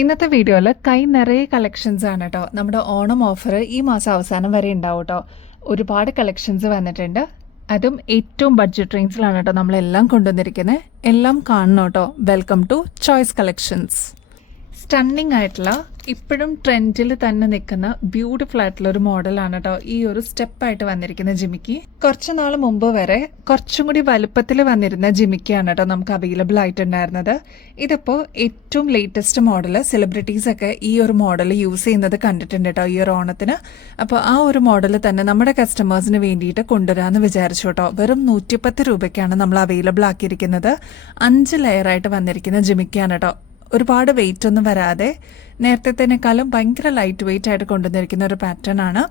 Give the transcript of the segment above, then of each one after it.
ഇന്നത്തെ വീഡിയോയിൽ കൈ നിറയെ കളക്ഷൻസ് ആണ് കേട്ടോ. നമ്മുടെ ഓണം ഓഫർ ഈ മാസം അവസാനം വരെ ഉണ്ടാവും കേട്ടോ. ഒരുപാട് കളക്ഷൻസ് വന്നിട്ടുണ്ട്. അതും ഏറ്റവും ബഡ്ജറ്റ് റേഞ്ചിലാണ് കേട്ടോ നമ്മളെല്ലാം കൊണ്ടുവന്നിരിക്കുന്നത്. എല്ലാം കാണണം കേട്ടോ. Welcome to Choice collections. Stunning ആയിട്ടുള്ള ഇപ്പോഴും ട്രെൻഡിൽ തന്നെ നിൽക്കുന്ന ബ്യൂട്ടിഫുൾ ആയിട്ടുള്ള ഒരു മോഡലാണ് കേട്ടോ ഈ ഒരു സ്റ്റെപ്പായിട്ട് വന്നിരിക്കുന്ന ജിമിക്കി. കുറച്ച് നാൾ മുമ്പ് വരെ കുറച്ചും കൂടി വലുപ്പത്തിൽ വന്നിരുന്ന ജിമിക്കിയാണ് കേട്ടോ നമുക്ക് അവൈലബിൾ ആയിട്ടുണ്ടായിരുന്നത്. ഇതിപ്പോൾ ഏറ്റവും ലേറ്റസ്റ്റ് മോഡൽ സെലിബ്രിറ്റീസ് ഒക്കെ ഈ ഒരു മോഡൽ യൂസ് ചെയ്യുന്നത് കണ്ടിട്ടുണ്ട് കേട്ടോ ഈ ഒരു ഓണത്തിന്. അപ്പോൾ ആ ഒരു മോഡൽ തന്നെ നമ്മുടെ കസ്റ്റമേഴ്സിന് വേണ്ടിയിട്ട് കൊണ്ടുവരാമെന്ന് വിചാരിച്ചു കേട്ടോ. വെറും 110 രൂപയ്ക്കാണ് നമ്മൾ അവൈലബിൾ ആക്കിയിരിക്കുന്നത്. 5 ലെയറായിട്ട് വന്നിരിക്കുന്ന ജിമിക്കിയാണ് കേട്ടോ. ഒരുപാട് വെയിറ്റ് ഒന്നും വരാതെ നേരത്തേക്കാളും ഭയങ്കര ലൈറ്റ് വെയിറ്റ് ആയിട്ട് കൊണ്ടുവന്നിരിക്കുന്ന ഒരു പാറ്റേൺ ആണ്.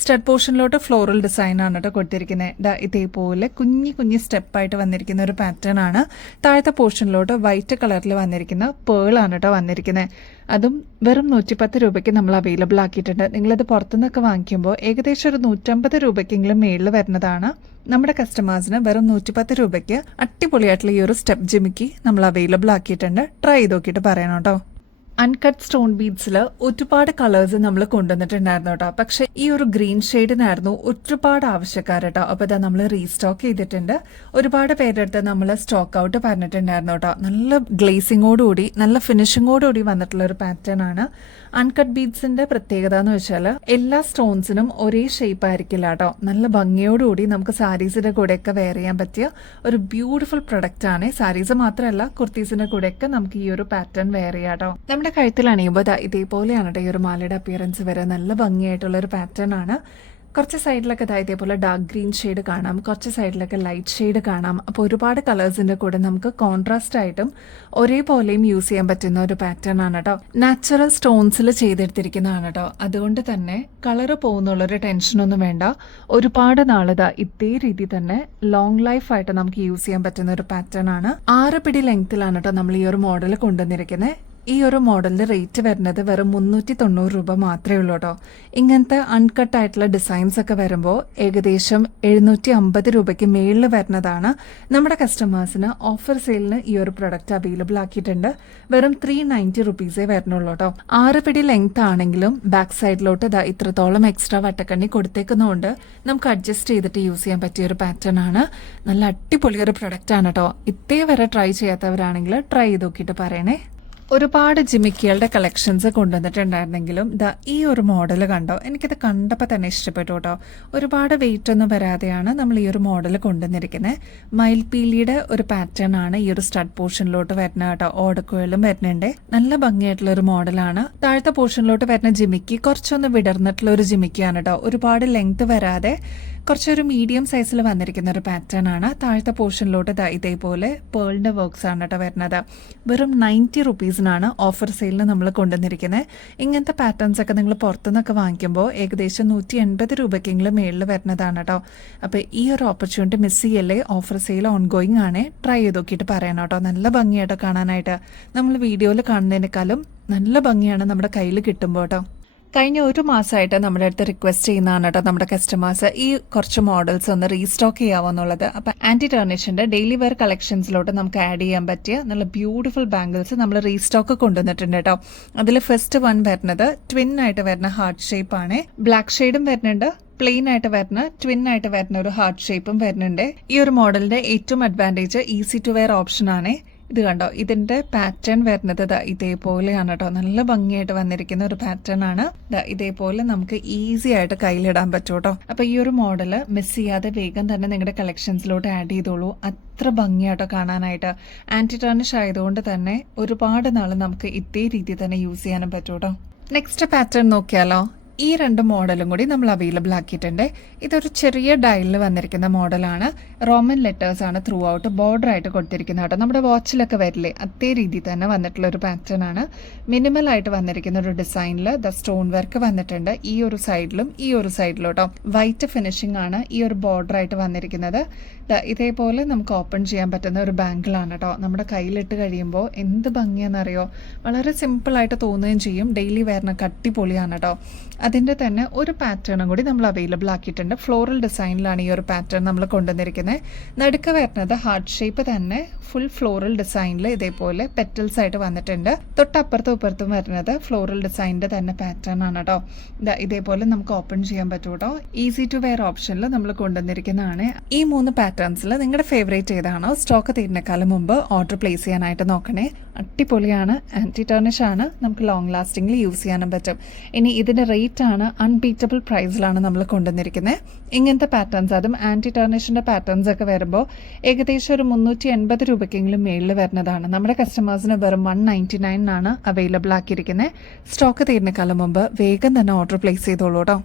സ്റ്റഡ് പോർഷനിലോട്ട് ഫ്ലോറൽ ഡിസൈൻ ആണ് കേട്ടോ കൊടുത്തിരിക്കുന്നത്. ഇതേപോലെ കുഞ്ഞി സ്റ്റെപ്പായിട്ട് വന്നിരിക്കുന്ന ഒരു പാറ്റേൺ ആണ്. താഴത്തെ പോർഷനിലോട്ട് വൈറ്റ് കളറിൽ വന്നിരിക്കുന്ന പേൾ ആണ് കേട്ടോ വന്നിരിക്കുന്നത്. അതും വെറും 110 രൂപയ്ക്ക് നമ്മൾ അവൈലബിൾ ആക്കിയിട്ടുണ്ട്. നിങ്ങളിത് പുറത്തുനിന്നൊക്കെ വാങ്ങിക്കുമ്പോൾ ഏകദേശം ഒരു 150 രൂപയ്ക്കെങ്കിലും മേളിൽ വരുന്നതാണ്. നമ്മുടെ കസ്റ്റമേഴ്സിന് വെറും 110 രൂപയ്ക്ക് അടിപൊളിയായിട്ടുള്ള ഈ ഒരു സ്റ്റെപ്പ് ജിമിക്കി നമ്മൾ അവൈലബിൾ ആക്കിയിട്ടുണ്ട്. ട്രൈ ചെയ്ത് നോക്കിയിട്ട് പറയണം കേട്ടോ. അൺകട്ട് സ്റ്റോൺ ബീഡ്സിൽ ഒരുപാട് കളേഴ്സ് നമ്മൾ കൊണ്ടുവന്നിട്ടുണ്ടായിരുന്നു കേട്ടോ. പക്ഷെ ഈ ഒരു ഗ്രീൻ ഷെയ്ഡിനായിരുന്നു ഒരുപാട് ആവശ്യക്കാർ കേട്ടോ. അപ്പോൾ ഇതാ നമ്മൾ റീസ്റ്റോക്ക് ചെയ്തിട്ടുണ്ട്. ഒരുപാട് പേരുടെ അടുത്ത് നമ്മൾ സ്റ്റോക്ക് ഔട്ട് പറഞ്ഞിട്ടുണ്ടായിരുന്നു കേട്ടോ. നല്ല ഗ്ലേസിങ്ങോടുകൂടി നല്ല ഫിനിഷിങ്ങോടുകൂടി വന്നിട്ടുള്ള ഒരു പാറ്റേൺ ആണ്. അൺകട്ട് ബീഡ്സിന്റെ പ്രത്യേകത എന്ന് വെച്ചാൽ എല്ലാ സ്റ്റോൺസിനും ഒരേ ഷേപ്പ് ആയിരിക്കില്ല കേട്ടോ. നല്ല ഭംഗിയോടുകൂടി നമുക്ക് സാരീസിന്റെ കൂടെയൊക്കെ വെയർ ചെയ്യാൻ പറ്റിയ ഒരു ബ്യൂട്ടിഫുൾ പ്രൊഡക്റ്റ് ആണ്. സാരീസ് മാത്രമല്ല കുർത്തീസിന്റെ കൂടെയൊക്കെ നമുക്ക് ഈ ഒരു പാറ്റേൺ വെയർ ചെയ്യാം കേട്ടോ. നമ്മുടെ കഴുത്തിൽ അണിയുമ്പോൾ ഇതേപോലെയാണ് കേട്ടോ ഈ ഒരു മാലയുടെ അപ്പിയറൻസ് വരെ. നല്ല ഭംഗിയായിട്ടുള്ള ഒരു പാറ്റേൺ ആണ്. കുറച്ച് സൈഡിലൊക്കെ ഇതേപോലെ ഡാർക്ക് ഗ്രീൻ ഷെയ്ഡ് കാണാം, കുറച്ച് സൈഡിലൊക്കെ ലൈറ്റ് ഷെയ്ഡ് കാണാം. അപ്പോൾ ഒരുപാട് കളേഴ്സിന്റെ കൂടെ നമുക്ക് കോൺട്രാസ്റ്റ് ആയിട്ടും ഒരേപോലെയും യൂസ് ചെയ്യാൻ പറ്റുന്ന ഒരു പാറ്റേൺ ആണ് കേട്ടോ. നാച്ചുറൽ സ്റ്റോൺസിൽ ചെയ്തെടുത്തിരിക്കുന്നതാണ് കേട്ടോ. അതുകൊണ്ട് തന്നെ കളറ് പോകുന്നുള്ളൊരു ടെൻഷനൊന്നും വേണ്ട. ഒരുപാട് നാളിതാ ഇതേ രീതി തന്നെ ലോങ് ലൈഫ് ആയിട്ട് നമുക്ക് യൂസ് ചെയ്യാൻ പറ്റുന്ന ഒരു പാറ്റേൺ ആണ്. 6 പിടി ലെങ്ത്തിലാണ് കേട്ടോ നമ്മൾ ഈ ഒരു മോഡൽ കൊണ്ടുവന്നിരിക്കുന്നത്. ഈ ഒരു മോഡലിന്റെ റേറ്റ് വരുന്നത് വെറും 390 രൂപ മാത്രമേ ഉള്ളൂ കേട്ടോ. ഇങ്ങനത്തെ അൺകട്ട് ആയിട്ടുള്ള ഡിസൈൻസ് ഒക്കെ വരുമ്പോൾ ഏകദേശം 750 രൂപയ്ക്ക് മേളിൽ വരുന്നതാണ്. നമ്മുടെ കസ്റ്റമേഴ്സിന് ഓഫർ സെയിലിന് ഈ ഒരു പ്രൊഡക്റ്റ് അവൈലബിൾ ആക്കിയിട്ടുണ്ട്. വെറും 390 റുപ്പീസേ വരുന്നുള്ളൂ കേട്ടോ. 6 പിടി ലെങ്ത് ആണെങ്കിലും ബാക്ക് സൈഡിലോട്ട് ഇത്രത്തോളം എക്സ്ട്രാ വട്ടക്കണ്ണി കൊടുത്തേക്കുന്നതുകൊണ്ട് നമുക്ക് അഡ്ജസ്റ്റ് ചെയ്തിട്ട് യൂസ് ചെയ്യാൻ പറ്റിയ ഒരു പാറ്റേൺ ആണ്. നല്ല അടിപൊളി ഒരു പ്രൊഡക്റ്റ് ആണ് കേട്ടോ. ഇതേ വരെ ട്രൈ ചെയ്യാത്തവരാണെങ്കിൽ ട്രൈ ചെയ്ത് നോക്കിയിട്ട് പറയണേ. ഒരുപാട് ജിമിക്കികളുടെ കളക്ഷൻസ് കൊണ്ടുവന്നിട്ടുണ്ടായിരുന്നെങ്കിലും ഈ ഒരു മോഡൽ കണ്ടോ, എനിക്കിത് കണ്ടപ്പോൾ തന്നെ ഇഷ്ടപ്പെട്ടു കേട്ടോ. ഒരുപാട് വെയിറ്റ് ഒന്നും വരാതെയാണ് നമ്മൾ ഈ ഒരു മോഡൽ കൊണ്ടുവന്നിരിക്കുന്നത്. മയിൽപീലിയുടെ ഒരു പാറ്റേൺ ആണ് ഈ ഒരു സ്റ്റഡ് പോർഷനിലോട്ട് വരുന്നത് കേട്ടോ. ഓടക്കുഴലും വരുന്നുണ്ട്. നല്ല ഭംഗിയായിട്ടുള്ള ഒരു മോഡലാണ്. താഴത്തെ പോർഷനിലോട്ട് വരുന്ന ജിമിക്കി കുറച്ചൊന്ന് വിടർന്നിട്ടുള്ള ഒരു ജിമിക്കിയാണ് കേട്ടോ. ഒരുപാട് ലെങ്ത് വരാതെ കുറച്ചൊരു മീഡിയം സൈസിൽ വന്നിരിക്കുന്ന ഒരു പാറ്റേൺ ആണ്. താഴത്തെ പോർഷനിലോട്ട് ഇതേപോലെ പേളിന്റെ വർക്ക്സ് ആണ് കേട്ടോ വരുന്നത്. വെറും 90 റുപ്പീസിനാണ് ഓഫർ സെയിലിന് നമ്മൾ കൊണ്ടുവന്നിരിക്കുന്നത്. ഇങ്ങനത്തെ പാറ്റേൺസ് ഒക്കെ നിങ്ങൾ പുറത്തുനിന്നൊക്കെ വാങ്ങിക്കുമ്പോൾ ഏകദേശം 180 രൂപയ്ക്കെങ്കിലും മേളിൽ വരുന്നതാണ് കേട്ടോ. അപ്പോൾ ഈ ഒരു ഓപ്പർച്യൂണിറ്റി മിസ് ചെയ്യല്ലേ. ഓഫർ സെയിൽ ഓൺഗോയിങ് ആണ്. ട്രൈ ചെയ്ത് നോക്കിയിട്ട് പറയണം കേട്ടോ. നല്ല ഭംഗിയായിട്ടോ കാണാനായിട്ട്. നമ്മൾ വീഡിയോയിൽ കാണുന്നതിനേക്കാളും നല്ല ഭംഗിയാണ് നമ്മുടെ കയ്യിൽ കിട്ടുമ്പോൾ കേട്ടോ. കഴിഞ്ഞ ഒരു മാസമായിട്ട് നമ്മുടെ അടുത്ത് റിക്വസ്റ്റ് ചെയ്യുന്നതാണ് കേട്ടോ നമ്മുടെ കസ്റ്റമേഴ്സ് ഈ കുറച്ച് മോഡൽസ് ഒന്ന് റീസ്റ്റോക്ക് ചെയ്യാവുന്നുള്ളത്. അപ്പം ആന്റി ടർണിഷിന്റെ ഡെയിലി വെയർ കളക്ഷൻസിലോട്ട് നമുക്ക് ആഡ് ചെയ്യാൻ പറ്റിയ നല്ല ബ്യൂട്ടിഫുൾ ബാംഗിൾസ് നമ്മൾ റീസ്റ്റോക്ക് കൊണ്ടുവന്നിട്ടുണ്ട് കേട്ടോ. അതിൽ ഫസ്റ്റ് വൺ വരുന്നത് ട്വിൻ ആയിട്ട് വരുന്ന ഹാർട്ട് ഷേപ്പ് ആണ്. ബ്ലാക്ക് ഷെയ്ഡും വരുന്നുണ്ട്, പ്ലെയിൻ ആയിട്ട് വരുന്ന ട്വിൻ ആയിട്ട് വരുന്ന ഒരു ഹാർട്ട് ഷേപ്പും വരുന്നുണ്ട്. ഈ ഒരു മോഡലിന്റെ ഏറ്റവും advantage easy to wear option ആണ്. ഇത് കണ്ടോ, ഇതിന്റെ പാറ്റേൺ വരുന്നത് ഇതേപോലെയാണ് കേട്ടോ. നല്ല ഭംഗിയായിട്ട് വന്നിരിക്കുന്ന ഒരു പാറ്റേൺ ആണ്. ഇതേപോലെ നമുക്ക് ഈസി ആയിട്ട് കയ്യിലിടാൻ പറ്റും കേട്ടോ. അപ്പൊ ഈ ഒരു മോഡല് മിസ് ചെയ്യാതെ വേഗം തന്നെ നിങ്ങളുടെ കളക്ഷൻസിലോട്ട് ആഡ് ചെയ്തോളൂ. അത്ര ഭംഗിയായിട്ടോ കാണാനായിട്ട്. ആന്റി ടർണിഷ് ആയതുകൊണ്ട് തന്നെ ഒരുപാട് നാൾ നമുക്ക് ഇതേ രീതി തന്നെ യൂസ് ചെയ്യാനും പറ്റും കേട്ടോ. നെക്സ്റ്റ് പാറ്റേൺ നോക്കിയാലോ. ഈ 2 മോഡലും കൂടി നമ്മൾ അവൈലബിൾ ആക്കിയിട്ടുണ്ട്. ഇതൊരു ചെറിയ ഡയലിൽ വന്നിരിക്കുന്ന മോഡലാണ്. റോമൻ ലെറ്റേഴ്സ് ആണ് ത്രൂ ഔട്ട് ബോർഡർ ആയിട്ട് കൊടുത്തിരിക്കുന്നത് കേട്ടോ. നമ്മുടെ വാച്ചിലൊക്കെ വരില്ലേ അതേ രീതിയിൽ തന്നെ വന്നിട്ടുള്ള ഒരു പാറ്റേൺ ആണ്. മിനിമൽ ആയിട്ട് വന്നിരിക്കുന്ന ഒരു ഡിസൈനിൽ സ്റ്റോൺ വർക്ക് വന്നിട്ടുണ്ട്. ഈ ഒരു സൈഡിലും ഈ ഒരു സൈഡിലും കേട്ടോ. വൈറ്റ് ഫിനിഷിംഗ് ആണ് ഈ ഒരു ബോർഡർ ആയിട്ട് വന്നിരിക്കുന്നത്. ഇതേപോലെ നമുക്ക് ഓപ്പൺ ചെയ്യാൻ പറ്റുന്ന ഒരു ബാങ്കിളാണ് കേട്ടോ. നമ്മുടെ കയ്യിലിട്ട് കഴിയുമ്പോൾ എന്ത് ഭംഗിയാണെന്നറിയോ. വളരെ സിമ്പിൾ ആയിട്ട് തോന്നുകയും ചെയ്യും. ഡെയിലി വെയറിന് കട്ടിപ്പൊളിയാണ് കേട്ടോ. അതിൻ്റെ തന്നെ ഒരു പാറ്റേണും കൂടി നമ്മൾ അവൈലബിൾ ആക്കിയിട്ടുണ്ട്. ഫ്ലോറൽ ഡിസൈനിലാണ് ഈ ഒരു പാറ്റേൺ നമ്മൾ കൊണ്ടുവന്നിരിക്കുന്നത്. നടുക്ക് വരുന്നത് ഹാർട്ട് ഷേപ്പ് തന്നെ ഫുൾ ഫ്ലോറൽ ഡിസൈനിൽ ഇതേപോലെ പെറ്റൽസ് ആയിട്ട് വന്നിട്ടുണ്ട്. തൊട്ടപ്പുറത്തും ഇപ്പുറത്തും വരുന്നത് ഫ്ലോറൽ ഡിസൈനിൻ്റെ തന്നെ പാറ്റേൺ ആണ് കേട്ടോ. ഇതേപോലെ നമുക്ക് ഓപ്പൺ ചെയ്യാൻ പറ്റും കേട്ടോ. ഈസി ടു വെയർ ഓപ്ഷനിൽ നമ്മൾ കൊണ്ടുവന്നിരിക്കുന്നതാണ്. ഈ 3 പാറ്റേൺസിൽ നിങ്ങളുടെ ഫേവറേറ്റ് ഏതാണോ സ്റ്റോക്ക് തീരുന്നേക്കാളും മുമ്പ് ഓർഡർ പ്ലേസ് ചെയ്യാനായിട്ട് നോക്കണേ. അടിപൊളിയാണ്, ആൻറ്റി ടർണിഷ് ആണ്, നമുക്ക് ലോങ് ലാസ്റ്റിംഗിൽ യൂസ് ചെയ്യാനും പറ്റും. ഇനി ഇതിൻ്റെ റേറ്റ് ആണ് അൺബീറ്റബിൾ പ്രൈസിലാണ് നമ്മൾ കൊണ്ടുവന്നിരിക്കുന്നത്. ഇങ്ങനത്തെ പാറ്റേൺസ്, അതും ആൻറ്റി ടർണിഷിൻ്റെ പാറ്റേൺസ് ഒക്കെ വരുമ്പോൾ ഏകദേശം ഒരു 380 രൂപയ്ക്കെങ്കിലും മേളിൽ വരുന്നതാണ്. നമ്മുടെ കസ്റ്റമേഴ്സിന് വെറും 199 അവൈലബിൾ ആക്കിയിരിക്കുന്നത്. സ്റ്റോക്ക് തീരുന്നേക്കാളും മുമ്പ് വേഗം തന്നെ ഓർഡർ പ്ലേസ് ചെയ്തോളൂ കേട്ടോ.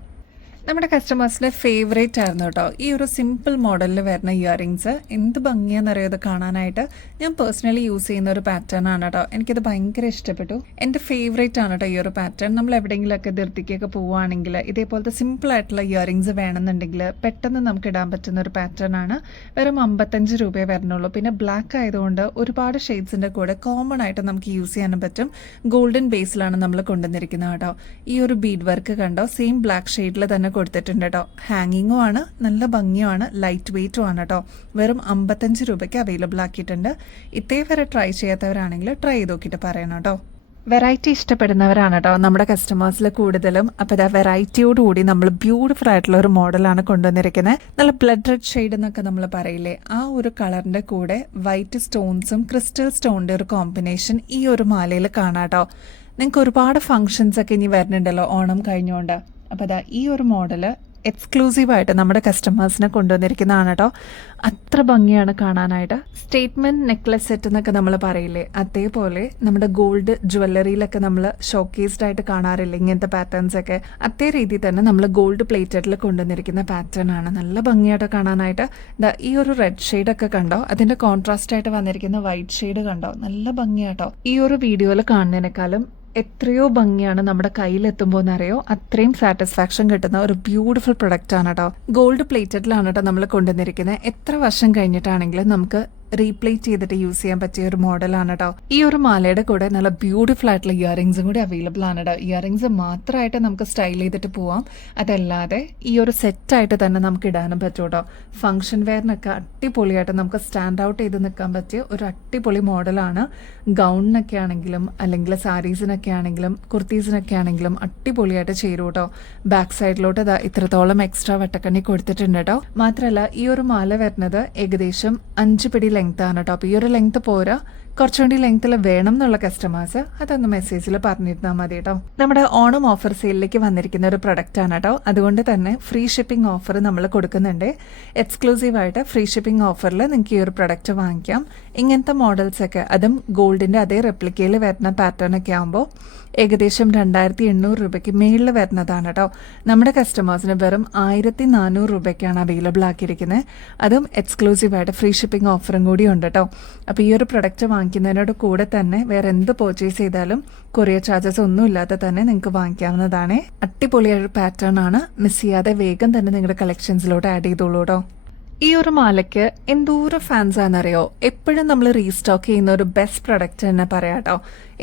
നമ്മുടെ കസ്റ്റമേഴ്സിൻ്റെ ഫേവറേറ്റ് ആയിരുന്നു കേട്ടോ ഈ ഒരു സിമ്പിൾ മോഡലിൽ വരുന്ന ഇയറിങ്സ്. എന്ത് ഭംഗിയാണെന്നറിയോ ഇത് കാണാനായിട്ട്. ഞാൻ പേഴ്സണലി യൂസ് ചെയ്യുന്ന ഒരു പാറ്റേൺ ആണ് കേട്ടോ. എനിക്കത് ഭയങ്കര ഇഷ്ടപ്പെട്ടു. എൻ്റെ ഫേവറേറ്റ് ആണ് കേട്ടോ ഈ ഒരു പാറ്റേൺ. നമ്മൾ എവിടെയെങ്കിലുമൊക്കെ ധൃതിക്കൊക്കെ പോവുകയാണെങ്കിൽ ഇതേപോലത്തെ സിമ്പിൾ ആയിട്ടുള്ള ഇയറിങ്സ് വേണമെന്നുണ്ടെങ്കിൽ പെട്ടെന്ന് നമുക്ക് ഇടാൻ പറ്റുന്ന ഒരു പാറ്റേൺ ആണ്. വെറും 55 രൂപയെ വരുന്നുള്ളൂ. പിന്നെ ബ്ലാക്ക് ആയതുകൊണ്ട് ഒരുപാട് ഷെയ്ഡ്സിൻ്റെ കൂടെ കോമൺ ആയിട്ട് നമുക്ക് യൂസ് ചെയ്യാനും പറ്റും. ഗോൾഡൻ ബേസിലാണ് നമ്മൾ കൊണ്ടുവന്നിരിക്കുന്നത് കേട്ടോ. ഈ ഒരു ബീഡ് വർക്ക് കണ്ടോ, സെയിം ബ്ലാക്ക് ഷെയ്ഡിൽ തന്നെ കൊടുത്തിട്ടുണ്ട് കേട്ടോ. ഹാങ്ങിങ്ങും ആണ്, നല്ല ഭംഗിയുമാണ്, ലൈറ്റ് വെയ്റ്റും ആണ് കേട്ടോ. വെറും 55 രൂപയ്ക്ക് അവൈലബിൾ ആക്കിയിട്ടുണ്ട്. ഇതേവരെ ട്രൈ ചെയ്യാത്തവരാണെങ്കിൽ ട്രൈ ചെയ്ത് നോക്കിയിട്ട് പറയണം കേട്ടോ. വെറൈറ്റി ഇഷ്ടപ്പെടുന്നവരാണ് കേട്ടോ നമ്മുടെ കസ്റ്റമേഴ്സിൽ കൂടുതലും. അപ്പോൾ ഇതാ വെറൈറ്റിയോടുകൂടി നമ്മൾ ബ്യൂട്ടിഫുൾ ആയിട്ടുള്ള ഒരു മോഡലാണ് കൊണ്ടുവന്നിരിക്കുന്നത്. നല്ല ബ്ലഡ് റെഡ് ഷെയ്ഡ് എന്നൊക്കെ നമ്മൾ പറയില്ലേ, ആ ഒരു കളറിൻ്റെ കൂടെ വൈറ്റ് സ്റ്റോൺസും ക്രിസ്റ്റൽ സ്റ്റോണിൻ്റെ ഒരു കോമ്പിനേഷൻ ഈ ഒരു മാലയിൽ കാണാം കേട്ടോ. നിങ്ങൾക്ക് ഒരുപാട് ഫങ്ഷൻസ് ഒക്കെ ഇനി വരുന്നുണ്ടല്ലോ ഓണം കഴിഞ്ഞുകൊണ്ട്. അപ്പോൾ അതാ ഈ ഒരു മോഡല് എക്സ്ക്ലൂസീവായിട്ട് നമ്മുടെ കസ്റ്റമേഴ്സിനെ കൊണ്ടുവന്നിരിക്കുന്നതാണ് കേട്ടോ. അത്ര ഭംഗിയാണ് കാണാനായിട്ട്. സ്റ്റേറ്റ്മെൻറ്റ് നെക്ലസ് സെറ്റ് എന്നൊക്കെ നമ്മൾ പറയില്ലേ, അതേപോലെ നമ്മുടെ ഗോൾഡ് ജ്വല്ലറിയിലൊക്കെ നമ്മൾ ഷോക്കേസ്ഡ് ആയിട്ട് കാണാറില്ലേ ഇങ്ങനത്തെ പാറ്റേൺസ് ഒക്കെ, അതേ രീതിയിൽ തന്നെ നമ്മൾ ഗോൾഡ് പ്ലേറ്റഡിൽ കൊണ്ടുവന്നിരിക്കുന്ന പാറ്റേൺ ആണ്. നല്ല ഭംഗിയായിട്ട് കാണാനായിട്ട്. ഈ ഒരു റെഡ് ഷെയ്ഡൊക്കെ കണ്ടോ, അതിൻ്റെ കോൺട്രാസ്റ്റ് ആയിട്ട് വന്നിരിക്കുന്ന വൈറ്റ് ഷെയ്ഡ് കണ്ടോ, നല്ല ഭംഗിയാട്ടോ. ഈ ഒരു വീഡിയോയിൽ കാണുന്നതിനേക്കാളും എത്രയോ ഭംഗിയാണ് നമ്മുടെ കയ്യിലെത്തുമ്പോൾ എന്നറിയോ, അത്രയും സാറ്റിസ്ഫാക്ഷൻ കിട്ടുന്ന ഒരു ബ്യൂട്ടിഫുൾ പ്രൊഡക്റ്റ് ആണ് കേട്ടോ. ഗോൾഡ് പ്ലേറ്റഡിലാണ് കേട്ടോ നമ്മൾ കൊണ്ടുവന്നിരിക്കുന്നത്. എത്ര വർഷം കഴിഞ്ഞിട്ടാണെങ്കിലും നമുക്ക് റീപ്ലേറ്റ് ചെയ്തിട്ട് യൂസ് ചെയ്യാൻ പറ്റിയ ഒരു മോഡലാണ് കേട്ടോ. ഈ ഒരു മാലയുടെ കൂടെ നല്ല ബ്യൂട്ടിഫുൾ ആയിട്ടുള്ള ഇയറിങ്സും കൂടി അവൈലബിൾ ആണ് കേട്ടോ. ഇയറിങ്സ് മാത്രമായിട്ട് നമുക്ക് സ്റ്റൈൽ ചെയ്തിട്ട് പോവാം, അതല്ലാതെ ഈ ഒരു സെറ്റായിട്ട് തന്നെ നമുക്ക് ഇടാനും പറ്റും കേട്ടോ. ഫംഗ്ഷൻ വെയറിനൊക്കെ അടിപൊളിയായിട്ട് നമുക്ക് സ്റ്റാൻഡ് ഔട്ട് ചെയ്ത് നിൽക്കാൻ പറ്റിയ ഒരു അടിപൊളി മോഡലാണ്. ഗൗണിനൊക്കെ ആണെങ്കിലും അല്ലെങ്കിൽ സാരീസിനൊക്കെ ആണെങ്കിലും കുർത്തീസിനൊക്കെ ആണെങ്കിലും അടിപൊളിയായിട്ട് ചേരും കേട്ടോ. ബാക്ക് സൈഡിലോട്ട് ഇത്രത്തോളം എക്സ്ട്രാ വട്ടക്കണ്ണി കൊടുത്തിട്ടുണ്ട് കേട്ടോ. മാത്രമല്ല ഈ ഒരു മാല വരുന്നത് ഏകദേശം 5 പിടി ലെങ്ത് ആണ് കേട്ടോ. അപ്പോൾ ഈ ഒരു ലെങ്ത് പോരാ, കുറച്ചുകൂടി ലെങ്ത്തിൽ വേണം എന്നുള്ള കസ്റ്റമേഴ്സ് അതൊന്ന് മെസ്സേജിൽ പറഞ്ഞിരുന്നാൽ മതി കേട്ടോ. നമ്മുടെ ഓണം ഓഫർ സെയിലിലേക്ക് വന്നിരിക്കുന്ന ഒരു പ്രൊഡക്റ്റ് ആണ് കേട്ടോ. അതുകൊണ്ട് തന്നെ ഫ്രീ ഷിപ്പിംഗ് ഓഫർ നമ്മൾ കൊടുക്കുന്നുണ്ട്. എക്സ്ക്ലൂസീവായിട്ട് ഫ്രീ ഷിപ്പിംഗ് ഓഫറിൽ നിങ്ങൾക്ക് ഈ ഒരു പ്രൊഡക്റ്റ് വാങ്ങിക്കാം. ഇങ്ങനത്തെ മോഡൽസ് ഒക്കെ, അതും ഗോൾഡിൻ്റെ അതേ റെപ്ലിക്കയിൽ വരുന്ന പാറ്റേൺ ഒക്കെ ആകുമ്പോൾ ഏകദേശം 2800 രൂപയ്ക്ക് മേളിൽ വരുന്നതാണ് കേട്ടോ. നമ്മുടെ കസ്റ്റമേഴ്സിന് വെറും 1400 രൂപയ്ക്കാണ് അവൈലബിൾ ആക്കിയിരിക്കുന്നത്. അതും എക്സ്ക്ലൂസീവായിട്ട് ഫ്രീ ഷിപ്പിംഗ് ഓഫറും കൂടി ഉണ്ട് കേട്ടോ. അപ്പോൾ ഈ ഒരു പ്രൊഡക്റ്റ് വാങ്ങിക്കുന്നതിനോട് കൂടെ തന്നെ വേറെ എന്ത് പർച്ചേസ് ചെയ്താലും കൊറിയർ ചാർജസ് ഒന്നും ഇല്ലാതെ തന്നെ നിങ്ങൾക്ക് വാങ്ങിക്കാവുന്നതാണ്. അടിപൊളിയൊരു പാറ്റേൺ ആണ്. മിസ് ചെയ്യാതെ വേഗം തന്നെ നിങ്ങളുടെ കളക്ഷൻസിലോട്ട് ആഡ് ചെയ്തോളൂ കേട്ടോ. ഈ ഒരു മാലയ്ക്ക് എന്തോരം ഫാൻസ് ആണെന്നറിയോ. എപ്പോഴും നമ്മൾ റീസ്റ്റോക്ക് ചെയ്യുന്ന ഒരു ബെസ്റ്റ് പ്രൊഡക്റ്റ് തന്നെ പറയാം കേട്ടോ.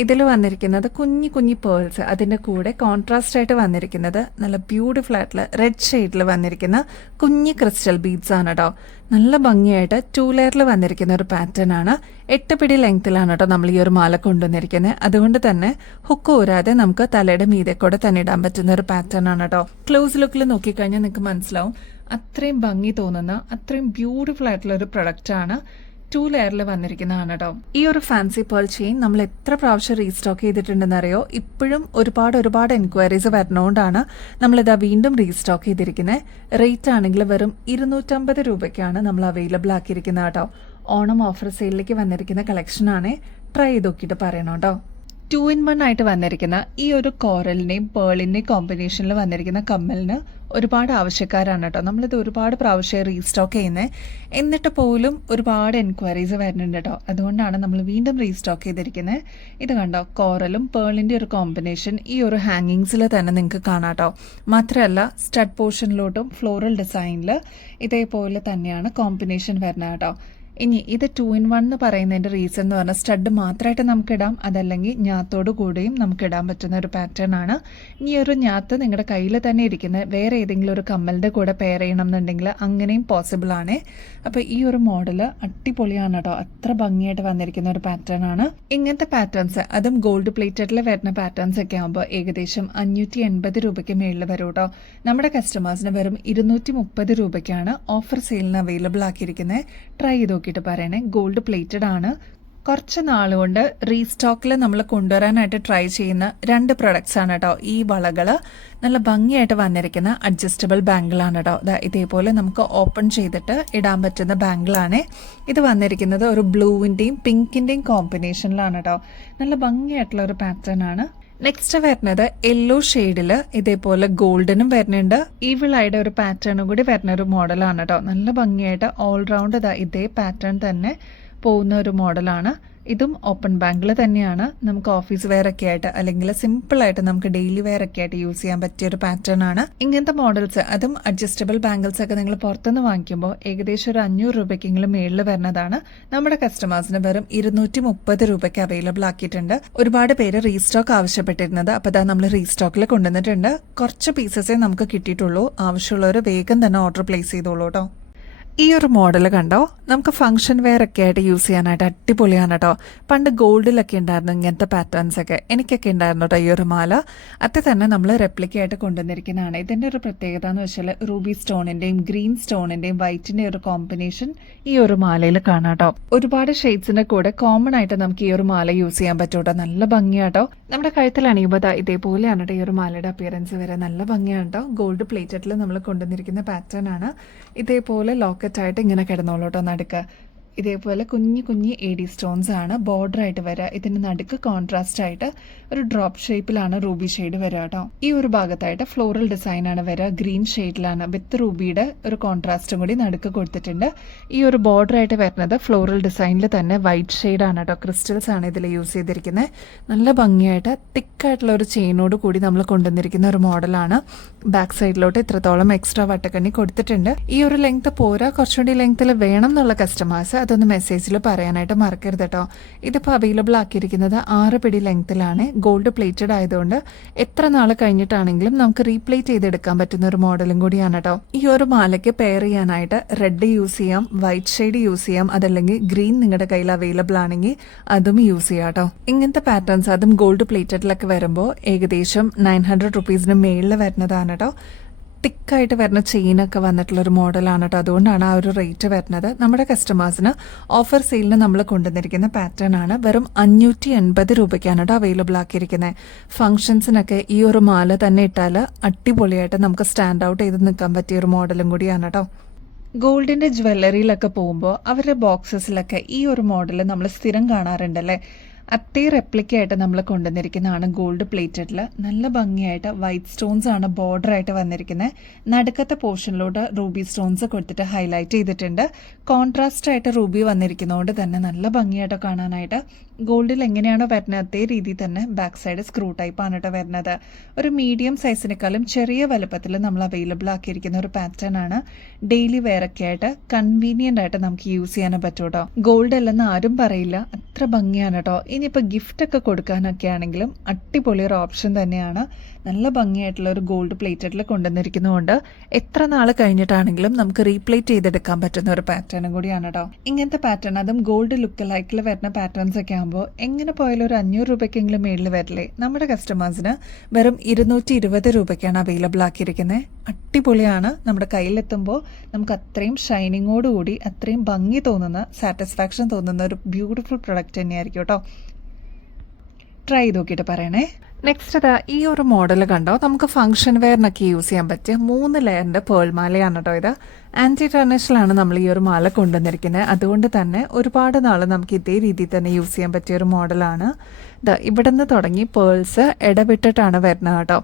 ഇതിൽ വന്നിരിക്കുന്നത് കുഞ്ഞി കുഞ്ഞി പേൾസ്, അതിൻ്റെ കൂടെ കോൺട്രാസ്റ്റ് ആയിട്ട് വന്നിരിക്കുന്നത് നല്ല ബ്യൂട്ടിഫുൾ ആയിട്ടുള്ള റെഡ് ഷെയ്ഡിൽ വന്നിരിക്കുന്ന കുഞ്ഞി ക്രിസ്റ്റൽ ബീഡ്സ് ആണ് കേട്ടോ. നല്ല ഭംഗിയായിട്ട് 2 ലെയറിൽ വന്നിരിക്കുന്ന ഒരു പാറ്റേൺ ആണ്. 8 പിടി ലെങ്ത്തിലാണ് കേട്ടോ നമ്മൾ ഈ ഒരു മാല കൊണ്ടുവന്നിരിക്കുന്നത്. അതുകൊണ്ട് തന്നെ ഹുക്ക് ഊരാതെ നമുക്ക് തലയുടെ മീതെ കൂടെ തന്നെ ഇടാൻ പറ്റുന്ന ഒരു പാറ്റേൺ ആണ് കേട്ടോ. ക്ലോസ് ലുക്കിൽ നോക്കിക്കഴിഞ്ഞാൽ നിങ്ങൾക്ക് മനസ്സിലാവും അത്രയും ഭംഗി തോന്നുന്ന അത്രയും ബ്യൂട്ടിഫുൾ ആയിട്ടുള്ള ഒരു പ്രൊഡക്റ്റ് ആണ്. 2 ലെയറിൽ വന്നിരിക്കുന്നതാണ് കേട്ടോ. ഈ ഒരു ഫാൻസി പേൾ ചെയിൻ നമ്മൾ എത്ര പ്രാവശ്യം റീസ്റ്റോക്ക് ചെയ്തിട്ടുണ്ടെന്നറിയോ. ഇപ്പോഴും ഒരുപാട് എൻക്വയറീസ് വരുന്നതുകൊണ്ടാണ് നമ്മളിതാ വീണ്ടും റീസ്റ്റോക്ക് ചെയ്തിരിക്കുന്നത്. റേറ്റ് ആണെങ്കിൽ വെറും 250 രൂപയ്ക്കാണ് നമ്മൾ അവൈലബിൾ ആക്കിയിരിക്കുന്നത് കേട്ടോ. ഓണം ഓഫർ സെയിലിലേക്ക് വന്നിരിക്കുന്ന കളക്ഷനാണ്. ട്രൈ ചെയ്ത് നോക്കിയിട്ട് പറയണം കേട്ടോ. 2-in-1 ആയിട്ട് വന്നിരിക്കുന്ന ഈ ഒരു കോറലിൻ്റെയും പേളിൻ്റെയും കോമ്പിനേഷനിൽ വന്നിരിക്കുന്ന കമ്മലിന് ഒരുപാട് ആവശ്യക്കാരാണ് കേട്ടോ. നമ്മളിത് ഒരുപാട് പ്രാവശ്യം റീസ്റ്റോക്ക് ചെയ്യുന്നത്, എന്നിട്ട് പോലും ഒരുപാട് എൻക്വയറീസ് വരുന്നുണ്ട് കേട്ടോ. അതുകൊണ്ടാണ് നമ്മൾ വീണ്ടും റീസ്റ്റോക്ക് ചെയ്തിരിക്കുന്നത്. ഇത് കണ്ടോ, കോറലും പേളിൻ്റെ ഒരു കോമ്പിനേഷൻ ഈ ഒരു ഹാങ്ങിങ്സിൽ തന്നെ നിങ്ങൾക്ക് കാണാം കേട്ടോ. മാത്രമല്ല സ്റ്റഡ് പോർഷനിലോട്ടും ഫ്ലോറൽ ഡിസൈനിൽ ഇതേപോലെ തന്നെയാണ് കോമ്പിനേഷൻ വരുന്നത് കേട്ടോ. ഇനി ഇത് 2-in-1 എന്ന് പറയുന്നതിൻ്റെ റീസൺ എന്ന് പറഞ്ഞാൽ സ്റ്റഡ് മാത്രമായിട്ട് നമുക്കിടാം, അതല്ലെങ്കിൽ ഞാത്തോട് കൂടിയും നമുക്കിടാൻ പറ്റുന്ന ഒരു പാറ്റേൺ ആണ്. ഇനി ഒരു ഞാത്ത് നിങ്ങളുടെ കയ്യിൽ തന്നെ ഇരിക്കുന്ന വേറെ ഏതെങ്കിലും ഒരു കമ്മലിൻ്റെ കൂടെ പെയർ ചെയ്യണം എന്നുണ്ടെങ്കിൽ അങ്ങനെയും പോസിബിൾ ആണ്. അപ്പോൾ ഈ ഒരു മോഡൽ അടിപൊളിയാണ് കേട്ടോ, അത്ര ഭംഗിയായിട്ട് വന്നിരിക്കുന്ന ഒരു പാറ്റേൺ ആണ്. ഇങ്ങനത്തെ പാറ്റേൺസ് അതും ഗോൾഡ് പ്ലേറ്റഡിൽ വരുന്ന പാറ്റേൺസ് ഒക്കെ ആകുമ്പോൾ ഏകദേശം 580 രൂപയ്ക്ക് മേളിൽ വരും കേട്ടോ. നമ്മുടെ കസ്റ്റമേഴ്സിന് വെറും 230 രൂപയ്ക്കാണ് ഓഫർ സെയിലിന് അവൈലബിൾ ആക്കിയിരിക്കുന്നത്. ട്രൈ ചെയ്ത് നോക്കിയിട്ട് പറയണേ. ഗോൾഡ് പ്ലേറ്റഡ് ആണ്. കുറച്ച് നാളുകൊണ്ട് റീസ്റ്റോക്കിൽ നമ്മൾ കൊണ്ടുവരാനായിട്ട് ട്രൈ ചെയ്യുന്ന 2 പ്രൊഡക്ട്സ് ആണ് കേട്ടോ ഈ വളകൾ. നല്ല ഭംഗിയായിട്ട് വന്നിരിക്കുന്ന അഡ്ജസ്റ്റബിൾ ബാങ്കിളാണ് കേട്ടോ. ഇതേപോലെ നമുക്ക് ഓപ്പൺ ചെയ്തിട്ട് ഇടാൻ പറ്റുന്ന ബാങ്കിളാണ്. ഇത് വന്നിരിക്കുന്നത് ഒരു ബ്ലൂവിൻ്റെയും പിങ്കിൻ്റെയും കോമ്പിനേഷനിലാണ് കേട്ടോ. നല്ല ഭംഗിയായിട്ടുള്ള ഒരു പാറ്റേൺ ആണ്. നെക്സ്റ്റ് വരുന്നത് യെല്ലോ ഷെയ്ഡിൽ ഇതേപോലെ ഗോൾഡനും വരുന്നുണ്ട്. ഈവിളായിട്ട് ഒരു പാറ്റേണും കൂടി വരുന്ന ഒരു മോഡലാണ് കേട്ടോ. നല്ല ഭംഗിയായിട്ട് ഓൾറൗണ്ട് ഇതേ പാറ്റേൺ തന്നെ പോകുന്ന ഒരു മോഡലാണ്. ഇതും ഓപ്പൺ ബാങ്കിൾ തന്നെയാണ്. നമുക്ക് ഓഫീസ് വെയർ ഒക്കെ ആയിട്ട് അല്ലെങ്കിൽ സിമ്പിളായിട്ട് നമുക്ക് ഡെയിലി വെയർ ഒക്കെ ആയിട്ട് യൂസ് ചെയ്യാൻ പറ്റിയ ഒരു പാറ്റേൺ ആണ്. ഇങ്ങനത്തെ മോഡൽസ് അതും അഡ്ജസ്റ്റബിൾ ബാങ്കിൾസ് ഒക്കെ നിങ്ങൾ പുറത്തുനിന്ന് വാങ്ങിക്കുമ്പോൾ ഏകദേശം ഒരു 500 രൂപയ്ക്കെങ്കിലും മേളിൽ വരുന്നതാണ്. നമ്മുടെ കസ്റ്റമേഴ്സിന് വെറും 230 രൂപയ്ക്ക് അവൈലബിൾ ആക്കിയിട്ടുണ്ട്. ഒരുപാട് പേര് റീസ്റ്റോക്ക് ആവശ്യപ്പെട്ടിരുന്നത്, അപ്പോൾ അതാ നമ്മൾ റീസ്റ്റോക്കിൽ കൊണ്ടുവന്നിട്ടുണ്ട്. കുറച്ച് പീസസേ നമുക്ക് കിട്ടിയിട്ടുള്ളൂ. ആവശ്യമുള്ളവർ വേഗം തന്നെ ഓർഡർ പ്ലേസ് ചെയ്തോളൂ കേട്ടോ. ഈ ഒരു മോഡൽ കണ്ടോ, നമുക്ക് ഫംഗ്ഷൻ വെയർ ഒക്കെ ആയിട്ട് യൂസ് ചെയ്യാനായിട്ട് അടിപൊളിയാണ് കേട്ടോ. പണ്ട് ഗോൾഡിലൊക്കെ ഉണ്ടായിരുന്നു ഇങ്ങനത്തെ പാറ്റേൺസ് ഒക്കെ, എനിക്കൊക്കെ ഉണ്ടായിരുന്നു കേട്ടോ ഈ ഒരു മാല. അത് തന്നെ നമ്മൾ റെപ്ലിക്കയായിട്ട് കൊണ്ടുവന്നിരിക്കുന്നതാണ്. ഇതിൻ്റെ ഒരു പ്രത്യേകത എന്ന് വെച്ചാൽ റൂബി സ്റ്റോണിൻ്റെയും ഗ്രീൻ സ്റ്റോണിൻ്റെയും വൈറ്റിൻ്റെ ഒരു കോമ്പിനേഷൻ ഈ ഒരു മാലയിൽ കാണാം കേട്ടോ. ഒരുപാട് ഷെയ്ഡ്സിൻ്റെ കൂടെ കോമൺ ആയിട്ട് നമുക്ക് ഈ ഒരു മാല യൂസ് ചെയ്യാൻ പറ്റും കേട്ടോ. നല്ല ഭംഗിയാട്ടോ. നമ്മുടെ കഴുത്തിൽ അണിയുമ്പോൾ ഇതേപോലെയാണ് കേട്ടോ ഈ ഒരു മാലയുടെ അപ്പിയറൻസ് വരെ. നല്ല ഭംഗിയാണ് കേട്ടോ. ഗോൾഡ് പ്ലേറ്റഡിൽ നമ്മൾ കൊണ്ടുവന്നിരിക്കുന്ന പാറ്റേൺ ആണ്. ഇതേപോലെ ലോക്കറ്റായിട്ട് ഇങ്ങനെ കിടന്നോളൂ കേട്ടോ. നടുക്ക് ഇതേപോലെ കുഞ്ഞു കുഞ്ഞു AD സ്റ്റോൺസ് ആണ് ബോർഡർ ആയിട്ട് വരിക. ഇതിന് നടുക്ക് കോൺട്രാസ്റ്റ് ആയിട്ട് ഒരു ഡ്രോപ്പ് ഷേപ്പിലാണ് റൂബി ഷെയ്ഡ് വരിക കേട്ടോ. ഈ ഒരു ഭാഗത്തായിട്ട് ഫ്ലോറൽ ഡിസൈൻ ആണ് വരിക. ഗ്രീൻ ഷെയ്ഡിലാണ് വിത്ത് റൂബിയുടെ ഒരു കോൺട്രാസ്റ്റും കൂടി നടുക്ക് കൊടുത്തിട്ടുണ്ട്. ഈ ഒരു ബോർഡർ ആയിട്ട് വരുന്നത് ഫ്ലോറൽ ഡിസൈനിൽ തന്നെ വൈറ്റ് ഷെയ്ഡാണ് കേട്ടോ. ക്രിസ്റ്റൽസ് ആണ് ഇതിൽ യൂസ് ചെയ്തിരിക്കുന്നത്. നല്ല ഭംഗിയായിട്ട് തിക്കായിട്ടുള്ള ഒരു ചെയിനോട് കൂടി നമ്മൾ കൊണ്ടുവന്നിരിക്കുന്ന ഒരു മോഡലാണ്. ബാക്ക് സൈഡിലോട്ട് ഇത്രത്തോളം എക്സ്ട്രാ വട്ടക്കണ്ണി കൊടുത്തിട്ടുണ്ട്. ഈ ഒരു ലെങ്ത് പോരാ, കുറച്ചുകൂടി ലെങ്ത്തിൽ വേണം എന്നുള്ള കസ്റ്റമേഴ്സ് അതൊന്ന് മെസ്സേജിൽ പറയാനായിട്ട് മറക്കരുത് കേട്ടോ. ഇതിപ്പോൾ അവൈലബിൾ ആക്കിയിരിക്കുന്നത് 6 പിടി ലെങ്ത്തിലാണ്. ഗോൾഡ് പ്ലേറ്റഡ് ആയതുകൊണ്ട് എത്ര നാൾ കഴിഞ്ഞിട്ടാണെങ്കിലും നമുക്ക് റീപ്ലേറ്റ് ചെയ്തെടുക്കാൻ പറ്റുന്ന ഒരു മോഡലും കൂടിയാണ് കേട്ടോ. ഈ ഒരു മാലയ്ക്ക് പെയർ ചെയ്യാനായിട്ട് റെഡ് യൂസ് ചെയ്യാം, വൈറ്റ് ഷെയ്ഡ് യൂസ് ചെയ്യാം, അതല്ലെങ്കിൽ ഗ്രീൻ നിങ്ങളുടെ കയ്യിൽ അവൈലബിൾ ആണെങ്കിൽ അതും യൂസ് ചെയ്യാം കേട്ടോ. ഇങ്ങനത്തെ പാറ്റേൺസ് അതും ഗോൾഡ് പ്ലേറ്റഡിലൊക്കെ വരുമ്പോൾ ഏകദേശം 900 റുപ്പീസിന് മേളിൽ വരുന്നതാണ് കേട്ടോ. തിക്കായിട്ട് വരുന്ന ചെയിനൊക്കെ വന്നിട്ടുള്ളൊരു മോഡലാണ് കേട്ടോ. അതുകൊണ്ടാണ് ആ ഒരു റേറ്റ് വരുന്നത്. നമ്മുടെ കസ്റ്റമേഴ്സിന് ഓഫർ സെയിലിന് നമ്മൾ കൊണ്ടുവന്നിരിക്കുന്ന പാറ്റേൺ ആണ്. വെറും 580 രൂപയ്ക്കാണ് കേട്ടോ അവൈലബിൾ ആക്കിയിരിക്കുന്നത്. ഫംഗ്ഷൻസിനൊക്കെ ഈ ഒരു മാല തന്നെ ഇട്ടാൽ അടിപൊളിയായിട്ട് നമുക്ക് സ്റ്റാൻഡ് ഔട്ട് ചെയ്ത് നിൽക്കാൻ പറ്റിയ ഒരു മോഡലും കൂടിയാണ് കേട്ടോ. ഗോൾഡിൻ്റെ ജ്വല്ലറിയിലൊക്കെ പോകുമ്പോൾ അവരുടെ ബോക്സസിലൊക്കെ ഈ ഒരു മോഡൽ നമ്മൾ സ്ഥിരം കാണാറുണ്ടല്ലേ. അതേ റെപ്ലിക്കയായിട്ട് നമ്മൾ കൊണ്ടുവന്നിരിക്കുന്നതാണ് ഗോൾഡ് പ്ലേറ്റഡിൽ. നല്ല ഭംഗിയായിട്ട് വൈറ്റ് സ്റ്റോൺസ് ആണ് ബോർഡർ ആയിട്ട് വന്നിരിക്കുന്നത്. നടുക്കത്തെ പോർഷനിലോട്ട് റൂബി സ്റ്റോൺസ് കൊടുത്തിട്ട് ഹൈലൈറ്റ് ചെയ്തിട്ടുണ്ട്. കോൺട്രാസ്റ്റ് ആയിട്ട് റൂബി വന്നിരിക്കുന്നതുകൊണ്ട് തന്നെ നല്ല ഭംഗിയായിട്ട് കാണാനായിട്ട്. ഗോൾഡിൽ എങ്ങനെയാണോ വരുന്നത് അതേ രീതിയിൽ തന്നെ ബാക്ക് സൈഡ് സ്ക്രൂ ടൈപ്പാണ് കേട്ടോ വരുന്നത്. ഒരു മീഡിയം സൈസിനേക്കാളും ചെറിയ വലുപ്പത്തിൽ നമ്മൾ അവൈലബിൾ ആക്കിയിരിക്കുന്ന ഒരു പാറ്റേൺ ആണ്. ഡെയിലി വെയർ ഒക്കെ ആയിട്ട് കൺവീനിയൻ്റ് ആയിട്ട് നമുക്ക് യൂസ് ചെയ്യാനും പറ്റും കേട്ടോ. ഗോൾഡ് അല്ലെന്ന് ആരും പറയില്ല, അത്ര ഭംഗിയാണ് കേട്ടോ. ഇനിയിപ്പോൾ ഗിഫ്റ്റൊക്കെ കൊടുക്കാനൊക്കെ ആണെങ്കിലും അടിപൊളി ഒരു ഓപ്ഷൻ തന്നെയാണ്. നല്ല ഭംഗിയായിട്ടുള്ള ഒരു ഗോൾഡ് പ്ലേറ്റഡിൽ കൊണ്ടുവന്നിരിക്കുന്നതുകൊണ്ട് എത്ര നാൾ കഴിഞ്ഞിട്ടാണെങ്കിലും നമുക്ക് റീപ്ലേറ്റ് ചെയ്തെടുക്കാൻ പറ്റുന്ന ഒരു പാറ്റേണും കൂടിയാണ് കേട്ടോ. ഇങ്ങനത്തെ പാറ്റേൺ അതും ഗോൾഡ് ലുക്ക് ലൈക്കിൽ വരുന്ന പാറ്റേൺസ് ഒക്കെ ആകുമ്പോൾ എങ്ങനെ പോയാലും ഒരു 500 രൂപയ്ക്കെങ്കിലും മേളിൽ വരില്ലേ. നമ്മുടെ കസ്റ്റമേഴ്സിന് വെറും 220 രൂപയ്ക്കാണ് അവൈലബിൾ ആക്കിയിരിക്കുന്നത്. അടിപൊളിയാണ്. നമ്മുടെ കയ്യിലെത്തുമ്പോൾ നമുക്ക് അത്രയും ഷൈനിങ്ങോടുകൂടി അത്രയും ഭംഗി തോന്നുന്ന, സാറ്റിസ്ഫാക്ഷൻ തോന്നുന്ന ഒരു ബ്യൂട്ടിഫുൾ പ്രൊഡക്റ്റ് തന്നെയായിരിക്കും കേട്ടോ. ട്രൈ ചെയ്ത് നോക്കിയിട്ട് പറയണേ. നെക്സ്റ്റ് ഈ ഒരു മോഡൽ കണ്ടോ, നമുക്ക് ഫംഗ്ഷൻ വെയറിനൊക്കെ യൂസ് ചെയ്യാൻ പറ്റിയ 3 ലെയറിൻ്റെ പേൾ മാലയാണ് കേട്ടോ. ഇത് ആൻറ്റി ടെർണിഷിലാണ് നമ്മൾ ഈ ഒരു മാല കൊണ്ടുവന്നിരിക്കുന്നത്. അതുകൊണ്ട് തന്നെ ഒരുപാട് നാൾ നമുക്ക് ഇതേ രീതിയിൽ തന്നെ യൂസ് ചെയ്യാൻ പറ്റിയ ഒരു മോഡലാണ്. ഇവിടെ നിന്ന് തുടങ്ങി പേൾസ് ഇടവിട്ടിട്ടാണ് വരുന്നത് കേട്ടോ.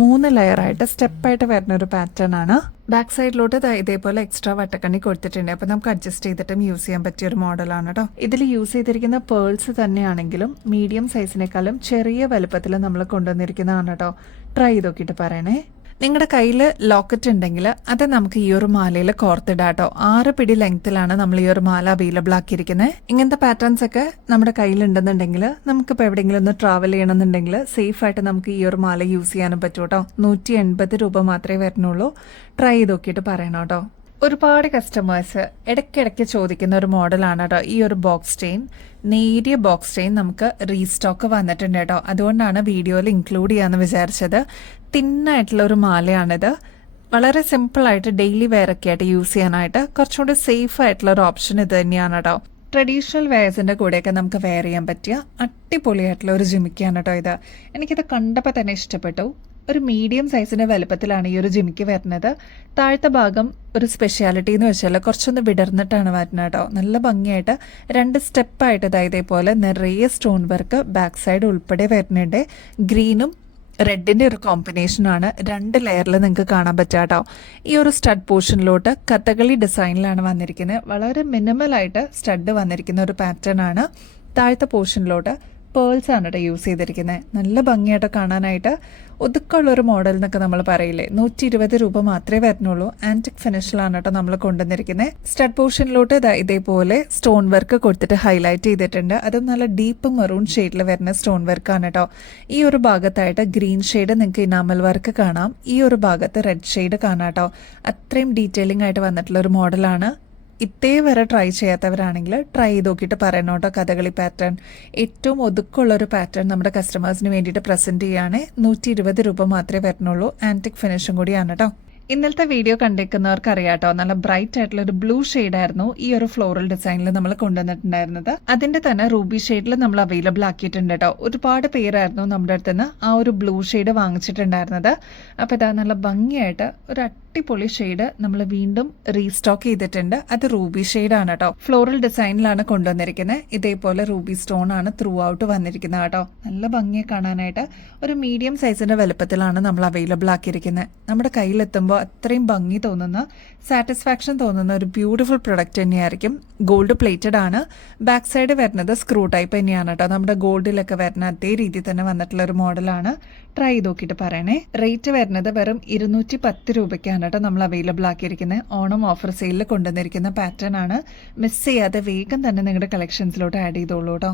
3 ലെയറായിട്ട് സ്റ്റെപ്പായിട്ട് വരുന്ന ഒരു പാറ്റേൺ ആണ്. ബാക്ക് സൈഡിലോട്ട് ഇതേപോലെ എക്സ്ട്രാ വട്ടക്കണ്ണി കൊടുത്തിട്ടുണ്ട്. അപ്പോൾ നമുക്ക് അഡ്ജസ്റ്റ് ചെയ്തിട്ടും യൂസ് ചെയ്യാൻ പറ്റിയ ഒരു മോഡലാണ് കേട്ടോ. ഇതിൽ യൂസ് ചെയ്തിരിക്കുന്ന പേൾസ് തന്നെയാണെങ്കിലും മീഡിയം സൈസിനേക്കാളും ചെറിയ വലുപ്പത്തിൽ നമ്മൾ കൊണ്ടുവന്നിരിക്കുന്നതാണ് കേട്ടോ. ട്രൈ ചെയ്ത് നോക്കിയിട്ട് പറയണേ. നിങ്ങളുടെ കയ്യിൽ ലോക്കറ്റ് ഉണ്ടെങ്കിൽ അത് നമുക്ക് ഈ ഒരു മാലയിൽ കോർത്തിടാട്ടോ. 6 പിടി ലെങ്ത്തിലാണ് നമ്മൾ ഈ ഒരു മാല അവൈലബിൾ ആക്കിയിരിക്കുന്നത്. ഇങ്ങനത്തെ പാറ്റേൺസ് ഒക്കെ നമ്മുടെ കയ്യിലുണ്ടെന്നുണ്ടെങ്കിൽ നമുക്കിപ്പോൾ എവിടെയെങ്കിലും ഒന്ന് ട്രാവൽ ചെയ്യണമെന്നുണ്ടെങ്കിൽ സേഫ് ആയിട്ട് നമുക്ക് ഈ ഒരു മാല യൂസ് ചെയ്യാനും പറ്റും കേട്ടോ. 180 രൂപ മാത്രമേ വരുന്നുള്ളൂ. ട്രൈ ചെയ്ത് നോക്കിയിട്ട് പറയണം കേട്ടോ. ഒരുപാട് കസ്റ്റമേഴ്സ് ഇടയ്ക്കിടയ്ക്ക് ചോദിക്കുന്ന ഒരു മോഡലാണ് കേട്ടോ ഈ ഒരു ബോക്സ് ചെയിൻ. നേരിയ ബോക്സ് ചെയിൻ നമുക്ക് റീസ്റ്റോക്ക് വന്നിട്ടുണ്ട് കേട്ടോ. അതുകൊണ്ടാണ് വീഡിയോയിൽ ഇൻക്ലൂഡ് ചെയ്യാമെന്ന് വിചാരിച്ചത്. തിന്നായിട്ടുള്ള ഒരു മാലയാണിത്. വളരെ സിമ്പിളായിട്ട് ഡെയിലി വെയറൊക്കെ ആയിട്ട് യൂസ് ചെയ്യാനായിട്ട് കുറച്ചുകൂടി സേഫ് ആയിട്ടുള്ള ഒരു ഓപ്ഷൻ ഇത് തന്നെയാണ് കേട്ടോ. ട്രഡീഷണൽ വെയർസിൻ്റെ കൂടെയൊക്കെ നമുക്ക് വെയർ ചെയ്യാൻ പറ്റിയ അടിപൊളിയായിട്ടുള്ള ഒരു ജിമിക്കാണ് കേട്ടോ ഇത്. എനിക്കിത് കണ്ടപ്പോൾ തന്നെ ഇഷ്ടപ്പെട്ടു. ഒരു മീഡിയം സൈസിൻ്റെ വലുപ്പത്തിലാണ് ഈ ഒരു ജിമിക്ക് വരുന്നത്. താഴത്തെ ഭാഗം ഒരു സ്പെഷ്യാലിറ്റി എന്ന് വെച്ചാൽ കുറച്ചൊന്ന് വിടർന്നിട്ടാണ് വരുന്നത് കേട്ടോ. നല്ല ഭംഗിയായിട്ട് 2 സ്റ്റെപ്പായിട്ട് ഇതേപോലെ നിറയെ സ്റ്റോൺ വർക്ക് ബാക്ക് സൈഡ് ഉൾപ്പെടെ വരുന്നുണ്ട്. ഗ്രീനും റെഡിൻ്റെ ഒരു കോമ്പിനേഷനാണ്. 2 ലെയറിൽ നിങ്ങൾക്ക് കാണാൻ പറ്റുക കേട്ടോ. ഈ ഒരു സ്റ്റഡ് പോർഷനിലോട്ട് കഥകളി ഡിസൈനിലാണ് വന്നിരിക്കുന്നത്. വളരെ മിനിമലായിട്ട് സ്റ്റഡ് വന്നിരിക്കുന്ന ഒരു പാറ്റേൺ ആണ്. താഴത്തെ പോർഷനിലോട്ട് പേൾസ് ആണ് കേട്ടോ യൂസ് ചെയ്തിരിക്കുന്നത്. നല്ല ഭംഗിയായിട്ട് കാണാനായിട്ട് ഒതുക്കമുള്ളൊരു മോഡൽ എന്നൊക്കെ നമ്മൾ പറയില്ലേ. 120 രൂപ മാത്രമേ വരുന്നുള്ളൂ. ആന്റിക് ഫിനിഷിലാണ് കേട്ടോ നമ്മൾ കൊണ്ടുവന്നിരിക്കുന്നത്. സ്റ്റഡ് പോർഷനിലോട്ട് ഇതേപോലെ സ്റ്റോൺ വർക്ക് കൊടുത്തിട്ട് ഹൈലൈറ്റ് ചെയ്തിട്ടുണ്ട്. അതും നല്ല ഡീപ്പ് മെറൂൺ ഷെയ്ഡിൽ വരുന്ന സ്റ്റോൺ വർക്കാണ് കേട്ടോ. ഈ ഒരു ഭാഗത്തായിട്ട് ഗ്രീൻ ഷെയ്ഡ് നിങ്ങൾക്ക് ഇനാമൽ വർക്ക് കാണാം. ഈ ഒരു ഭാഗത്ത് റെഡ് ഷെയ്ഡ് കാണാം കേട്ടോ. അത്രയും ഡീറ്റെയിലിംഗ് ആയിട്ട് വന്നിട്ടുള്ള ഒരു മോഡലാണ്. ഇതേവരെ ട്രൈ ചെയ്യാത്തവരാണെങ്കിൽ ട്രൈ ചെയ്ത് നോക്കിയിട്ട് പറയണം കേട്ടോ. കഥകളി പാറ്റേൺ ഏറ്റവും ഒതുക്കമുള്ളൊരു പാറ്റേൺ നമ്മുടെ കസ്റ്റമേഴ്സിന് വേണ്ടിയിട്ട് പ്രസൻറ്റ് ചെയ്യുകയാണ്. 120 രൂപ മാത്രമേ വരുന്നുള്ളൂ. ആൻറ്റിക് ഫിനിഷും കൂടിയാണ് കേട്ടോ. ഇന്നലത്തെ വീഡിയോ കണ്ടിരിക്കുന്നവർക്ക് അറിയാട്ടോ, നല്ല ബ്രൈറ്റ് ആയിട്ടുള്ള ഒരു ബ്ലൂ ആയിരുന്നു ഈ ഒരു ഫ്ലോറൽ ഡിസൈനിൽ നമ്മൾ കൊണ്ടുവന്നിട്ടുണ്ടായിരുന്നത്. അതിന്റെ തന്നെ റൂബി ഷെയ്ഡിൽ നമ്മൾ അവൈലബിൾ ആക്കിയിട്ടുണ്ട് കേട്ടോ. ഒരുപാട് പേരായിരുന്നു നമ്മുടെ അടുത്ത് നിന്ന് ആ ഒരു ബ്ലൂ ഷെയ്ഡ് വാങ്ങിച്ചിട്ടുണ്ടായിരുന്നത്. അപ്പോൾ ഇതാ നല്ല ഭംഗിയായിട്ട് ഒരു അടിപൊളി ഷെയ്ഡ് നമ്മൾ വീണ്ടും റീസ്റ്റോക്ക് ചെയ്തിട്ടുണ്ട്. അത് റൂബി ആണ് കേട്ടോ. ഫ്ലോറൽ ഡിസൈനിലാണ് കൊണ്ടുവന്നിരിക്കുന്നത്. ഇതേപോലെ റൂബി സ്റ്റോൺ ആണ് ത്രൂ ഔട്ട് വന്നിരിക്കുന്നത് കേട്ടോ. നല്ല ഭംഗിയെ കാണാനായിട്ട് ഒരു മീഡിയം സൈസിന്റെ വലുപ്പത്തിലാണ് നമ്മൾ അവൈലബിൾ ആക്കിയിരിക്കുന്നത്. നമ്മുടെ കയ്യിലെത്തുമ്പോൾ അത്രയും ഭംഗി തോന്നുന്ന, സാറ്റിസ്ഫാക്ഷൻ തോന്നുന്ന ഒരു ബ്യൂട്ടിഫുൾ പ്രൊഡക്റ്റ് തന്നെയായിരിക്കും. ഗോൾഡ് പ്ലേറ്റഡ് ആണ്. ബാക്ക് സൈഡ് വരുന്നത് സ്ക്രൂ ടൈപ്പ് തന്നെയാണ് കേട്ടോ. നമ്മുടെ ഗോൾഡിലൊക്കെ വരുന്ന അതേ രീതിയിൽ തന്നെ വന്നിട്ടുള്ള ഒരു മോഡലാണ്. ട്രൈ ചെയ്ത് നോക്കിയിട്ട് പറയണേ. റേറ്റ് വരുന്നത് വെറും 210 രൂപയ്ക്കാണ് കേട്ടോ നമ്മൾ അവൈലബിൾ ആക്കിയിരിക്കുന്നത്. ഓണം ഓഫർ സെയിലിൽ കൊണ്ടുവന്നിരിക്കുന്ന പാറ്റേൺ ആണ്. മിസ് ചെയ്യാതെ വേഗം തന്നെ നിങ്ങളുടെ കളക്ഷൻസിലോട്ട് ആഡ് ചെയ്തോളൂ കേട്ടോ.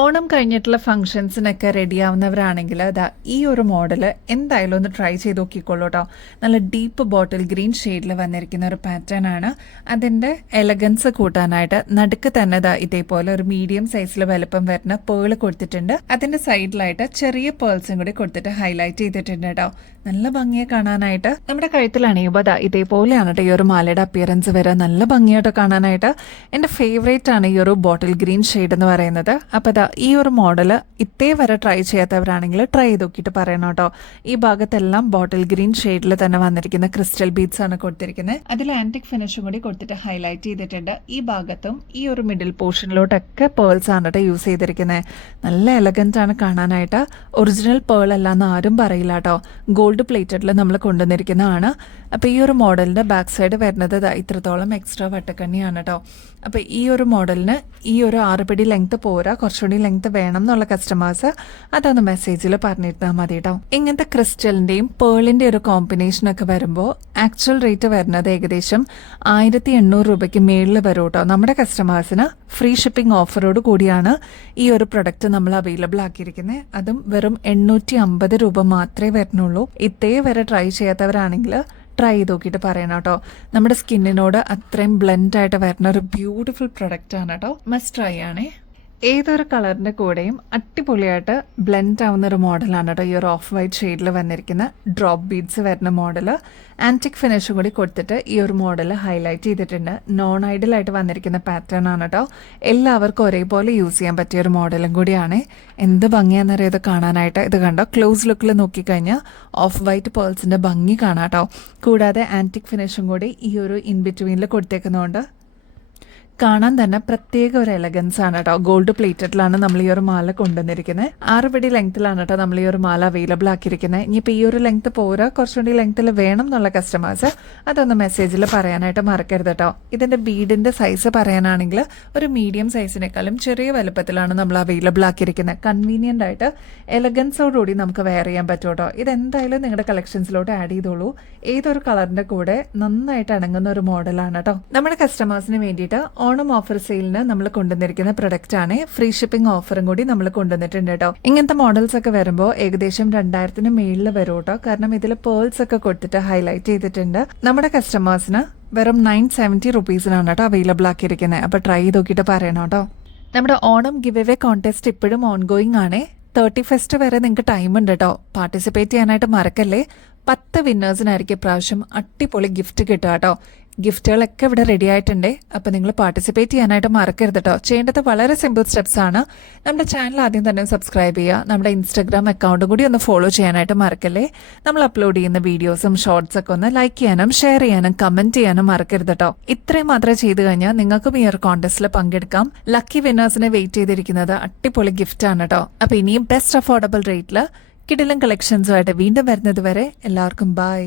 ഓണം കഴിഞ്ഞിട്ടുള്ള ഫംഗ്ഷൻസിനൊക്കെ റെഡി ആവുന്നവരാണെങ്കിൽ അതാ ഈ ഒരു മോഡൽ എന്തായാലും ഒന്ന് ട്രൈ ചെയ്ത് നോക്കിക്കോളൂ കേട്ടോ. നല്ല ഡീപ്പ് ബോട്ടിൽ ഗ്രീൻ ഷെയ്ഡിൽ വന്നിരിക്കുന്ന ഒരു പാറ്റേൺ ആണ്. അതിൻ്റെ എലഗൻസ് കൂട്ടാനായിട്ട് നടുക്ക് തന്നെ ഇതേപോലെ ഒരു മീഡിയം സൈസിൽ വലുപ്പം വരുന്ന പേൾ കൊടുത്തിട്ടുണ്ട്. അതിൻ്റെ സൈഡിലായിട്ട് ചെറിയ പേൾസും കൂടി കൊടുത്തിട്ട് ഹൈലൈറ്റ് ചെയ്തിട്ടുണ്ട് കേട്ടോ. നല്ല ഭംഗിയെ കാണാനായിട്ട്. നമ്മുടെ കഴുത്തിൽ അണിയുമ്പോൾ ഇതേപോലെയാണ് കേട്ടോ ഈ ഒരു മാലയുടെ അപ്പിയറൻസ് വരിക. നല്ല ഭംഗിയായിട്ട് കാണാനായിട്ട്. എൻ്റെ ഫേവറേറ്റ് ആണ് ഈ ഒരു ബോട്ടിൽ ഗ്രീൻ ഷെയ്ഡ് എന്ന് പറയുന്നത്. അപ്പോൾ ഈ ഒരു മോഡൽ ഇതേവരെ ട്രൈ ചെയ്യാത്തവരാണെങ്കിൽ ട്രൈ ചെയ്ത് നോക്കിയിട്ട് പറയണം കേട്ടോ. ഈ ഭാഗത്തെല്ലാം ബോട്ടിൽ ഗ്രീൻ ഷെയ്ഡിൽ തന്നെ വന്നിരിക്കുന്ന ക്രിസ്റ്റൽ ബീഡ്സ് ആണ് കൊടുത്തിരിക്കുന്നത്. അതിൽ ആന്റിക് ഫിനിഷും കൂടി കൊടുത്തിട്ട് ഹൈലൈറ്റ് ചെയ്തിട്ടുണ്ട്. ഈ ഭാഗത്തും ഈ ഒരു മിഡിൽ പോർഷനിലോട്ടൊക്കെ പേൾസ് ആണ് കേട്ടോ യൂസ് ചെയ്തിരിക്കുന്നത്. നല്ല എലഗന്റ് ആണ് കാണാനായിട്ട്. ഒറിജിനൽ പേൾ അല്ലാന്ന് ആരും പറയില്ല കേട്ടോ. ഗോൾഡ് പ്ലേറ്റഡിൽ നമ്മൾ കൊണ്ടുവന്നിരിക്കുന്നതാണ്. അപ്പോൾ ഈ ഒരു മോഡലിൻ്റെ ബാക്ക് സൈഡ് വരുന്നത് ഇത്രത്തോളം എക്സ്ട്രാ വട്ടക്കണ്ണിയാണ് കേട്ടോ. അപ്പോൾ ഈ ഒരു മോഡലിന് ഈ ഒരു 6 പിടി ലെങ്ത് പോരാ, കുറച്ചുകൂടി ലെങ്ത് വേണം എന്നുള്ള കസ്റ്റമേഴ്സ് അതൊന്ന് മെസ്സേജിൽ പറഞ്ഞിരുന്നാൽ മതി കേട്ടോ. ഇങ്ങനത്തെ ക്രിസ്റ്റലിൻ്റെയും പേളിൻ്റെ ഒരു കോമ്പിനേഷനൊക്കെ വരുമ്പോൾ ആക്ച്വൽ റേറ്റ് വരുന്നത് ഏകദേശം 1800 രൂപയ്ക്ക് മേളിൽ വരും കേട്ടോ. നമ്മുടെ കസ്റ്റമേഴ്സിന് ഫ്രീ ഷിപ്പിംഗ് ഓഫറോട് കൂടിയാണ് ഈ ഒരു പ്രൊഡക്റ്റ് നമ്മൾ അവൈലബിൾ ആക്കിയിരിക്കുന്നത്. അതും വെറും 850 രൂപ മാത്രമേ വരുന്നുള്ളൂ. ഇതേവരെ ട്രൈ ചെയ്യാത്തവരാണെങ്കിൽ ട്രൈ ചെയ്ത് നോക്കിയിട്ട് പറയണം കേട്ടോ. നമ്മുടെ സ്കിന്നിനോട് അത്രയും ബ്ലെൻഡായിട്ട് വരുന്ന ഒരു ബ്യൂട്ടിഫുൾ പ്രൊഡക്റ്റ് ആണ് കേട്ടോ. മസ്റ്റ് ട്രൈ ആണേ. ഏതൊരു കളറിൻ്റെ കൂടെയും അടിപൊളിയായിട്ട് ബ്ലെൻഡ് ആവുന്ന ഒരു മോഡലാണ് കേട്ടോ ഈ ഒരു ഓഫ് വൈറ്റ് ഷെയ്ഡിൽ വന്നിരിക്കുന്ന ഡ്രോപ്പ് ബീഡ്സ് വരുന്ന മോഡൽ. ആൻറ്റിക് ഫിനിഷും കൂടി കൊടുത്തിട്ട് ഈ ഒരു മോഡൽ ഹൈലൈറ്റ് ചെയ്തിട്ടുണ്ട്. നോൺ ഐഡലായിട്ട് വന്നിരിക്കുന്ന പാറ്റേൺ ആണ് കേട്ടോ. എല്ലാവർക്കും ഒരേപോലെ യൂസ് ചെയ്യാൻ പറ്റിയ ഒരു മോഡലും കൂടിയാണ്. എന്ത് ഭംഗിയാണെന്നറിയാം ഇത് കാണാനായിട്ട്. ഇത് കണ്ടോ, ക്ലോസ് ലുക്കിൽ നോക്കിക്കഴിഞ്ഞാൽ ഓഫ് വൈറ്റ് പേൾസിൻ്റെ ഭംഗി കാണാം കേട്ടോ. കൂടാതെ ആൻറ്റിക് ഫിനിഷും കൂടി ഈ ഒരു ഇൻ ബിറ്റ്വീനിൽ കൊടുത്തേക്കുന്നതുകൊണ്ട് കാണാൻ തന്നെ പ്രത്യേക ഒരു എലഗൻസ് ആണ് കേട്ടോ. ഗോൾഡ് പ്ലേറ്റഡിലാണ് നമ്മൾ ഈ ഒരു മാല കൊണ്ടുവന്നിരിക്കുന്നത്. 6 പിടി ലെങ്ത്തിലാണ് കേട്ടോ നമ്മൾ ഈ ഒരു മാല അവൈലബിൾ ആക്കിയിരിക്കുന്നത്. ഇനിയിപ്പോൾ ഈ ഒരു ലെങ്ത്ത് പോരാ, കുറച്ചുകൂടി ലെങ്ത്തിൽ വേണം എന്നുള്ള കസ്റ്റമേഴ്സ് അതൊന്ന് മെസ്സേജിൽ പറയാനായിട്ട് മറക്കരുത് കേട്ടോ. ഇതിൻ്റെ ബീഡിൻ്റെ സൈസ് പറയാനാണെങ്കിൽ ഒരു മീഡിയം സൈസിനേക്കാളും ചെറിയ വലുപ്പത്തിലാണ് നമ്മൾ അവൈലബിൾ ആക്കിയിരിക്കുന്നത്. കൺവീനിയൻ്റ് ആയിട്ട് എലഗൻസോടുകൂടി നമുക്ക് വെയർ ചെയ്യാൻ പറ്റും കേട്ടോ. ഇതെന്തായാലും നിങ്ങളുടെ കളക്ഷൻസിലോട്ട് ആഡ് ചെയ്തോളൂ. ഏതൊരു കളറിൻ്റെ കൂടെ നന്നായിട്ട് ഇണങ്ങുന്ന ഒരു മോഡലാണ് കേട്ടോ. നമ്മുടെ കസ്റ്റമേഴ്സിന് വേണ്ടിയിട്ട് ഓണം ഓഫർ സെയിലിന് നമ്മൾ കൊണ്ടുവന്നിരിക്കുന്ന പ്രൊഡക്റ്റ് ആണ്. ഫ്രീ ഷിപ്പിംഗ് ഓഫറും കൂടി നമ്മൾ കൊണ്ടുവന്നിട്ടുണ്ട് കേട്ടോ. ഇങ്ങനത്തെ മോഡൽസ് ഒക്കെ വരുമ്പോൾ ഏകദേശം 2000-ന് മേളിൽ വരും കേട്ടോ. കാരണം ഇതിൽ പേൾസ് ഒക്കെ കൊടുത്തിട്ട് ഹൈലൈറ്റ് ചെയ്തിട്ടുണ്ട്. നമ്മുടെ കസ്റ്റമേഴ്സിന് വെറും 970 റുപ്പീസിനാണ് കേട്ടോ അവൈലബിൾ ആക്കിയിരിക്കുന്നത്. അപ്പോൾ ട്രൈ ചെയ്ത് നോക്കിയിട്ട് പറയണം കേട്ടോ. നമ്മുടെ ഓണം ഗിവ് അവേ കോൺടെസ്റ്റ് ഇപ്പോഴും ഓൺഗോയിങ് ആണ്. 31st വരെ നിങ്ങൾക്ക് ടൈം ഉണ്ട് കേട്ടോ. പാർട്ടിസിപ്പേറ്റ് ചെയ്യാനായിട്ട് മറക്കല്ലേ. 10 വിന്നേഴ്സിനായിരിക്കും ഇപ്രാവശ്യം അടിപൊളി ഗിഫ്റ്റ് കിട്ടുക കേട്ടോ. ഗിഫ്റ്റുകളൊക്കെ ഇവിടെ റെഡി ആയിട്ടുണ്ട്. അപ്പോൾ നിങ്ങൾ പാർട്ടിസിപ്പേറ്റ് ചെയ്യാനായിട്ട് മറക്കരുത് കേട്ടോ. ചെയ്യേണ്ടത് വളരെ സിമ്പിൾ സ്റ്റെപ്സ് ആണ്. നമ്മുടെ ചാനൽ ആദ്യം തന്നെ സബ്സ്ക്രൈബ് ചെയ്യുക. നമ്മുടെ ഇൻസ്റ്റാഗ്രാം അക്കൗണ്ടും കൂടി ഒന്ന് ഫോളോ ചെയ്യാനായിട്ട് മറക്കല്ലേ. നമ്മൾ അപ്ലോഡ് ചെയ്യുന്ന വീഡിയോസും ഷോർട്സ് ഒക്കെ ഒന്ന് ലൈക്ക് ചെയ്യാനും ഷെയർ ചെയ്യാനും കമന്റ് ചെയ്യാനും മറക്കരുത് കേട്ടോ. ഇത്രയും മാത്രമേ ചെയ്ത് കഴിഞ്ഞാൽ നിങ്ങൾക്കും ഈ ഒരു കോൺടെസ്റ്റിൽ പങ്കെടുക്കാം. ലക്കി വിന്നേഴ്സിനെ വെയിറ്റ് ചെയ്തിരിക്കുന്നത് അടിപൊളി ഗിഫ്റ്റ് ആണ് കേട്ടോ. അപ്പോൾ ഇനിയും ബെസ്റ്റ് അഫോർഡബിൾ റേറ്റിൽ കിടിലൻ കളക്ഷൻസുമായിട്ട് വീണ്ടും വരുന്നത് വരെ എല്ലാവർക്കും ബൈ.